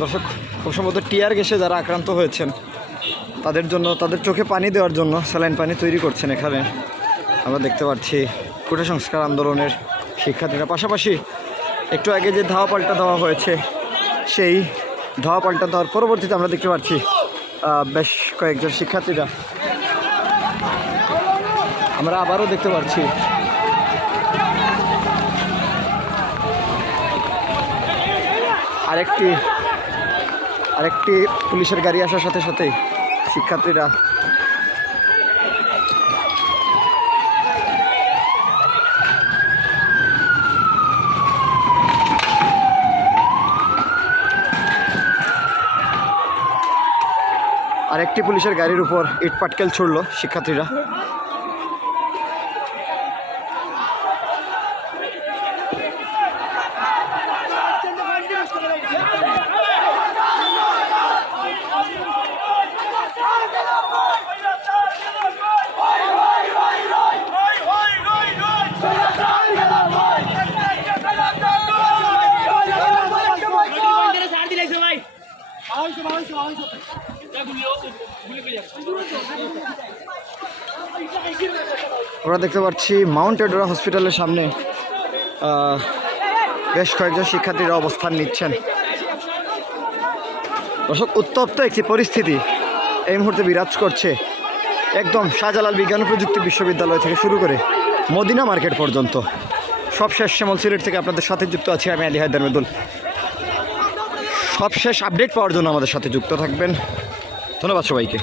দর্শক, খুব সম্ভবত টিয়ার গ্যাসে যারা আক্রান্ত হয়েছেন, তাদের জন্য, তাদের চোখে পানি দেওয়ার জন্য স্যালাইন পানি তৈরি করছেন এখানে। আমরা দেখতে পাচ্ছি কুটা সংস্কার আন্দোলনের শিক্ষার্থীরা। পাশাপাশি একটু আগে যে ধাওয়া পাল্টা দেওয়া হয়েছে, সেই ধাওয়া পাল্টা দেওয়ার পরবর্তীতে আমরা দেখতে পাচ্ছি বেশ কয়েকজন শিক্ষার্থীরা। আমরা আবারও দেখতে পাচ্ছি, আরেকটি আরেকটি পুলিশের গাড়ি আসার সাথে সাথেই শিক্ষার্থীরা আরেকটি পুলিশের গাড়ির উপর ইট পাটকেল ছুড়ল শিক্ষার্থীরা। আমরা দেখতে পাচ্ছি মাউন্ট এডোরা হসপিটালের সামনে বেশ কয়েকজন শিক্ষার্থীরা অবস্থান নিচ্ছেন। দর্শক, উত্তপ্ত একটি পরিস্থিতি এই মুহূর্তে বিরাজ করছে একদম শাহজালাল বিজ্ঞান প্রযুক্তি বিশ্ববিদ্যালয় থেকে শুরু করে মদিনা মার্কেট পর্যন্ত। সব শেষ শ্যামল সিলেট থেকে আপনাদের সাথে যুক্ত আছি আমি আলী হায়দার মেদুল। সবশেষ আপডেট পাওয়ার জন্য আমাদের সাথে যুক্ত থাকবেন। ধন্যবাদ সবাইকে।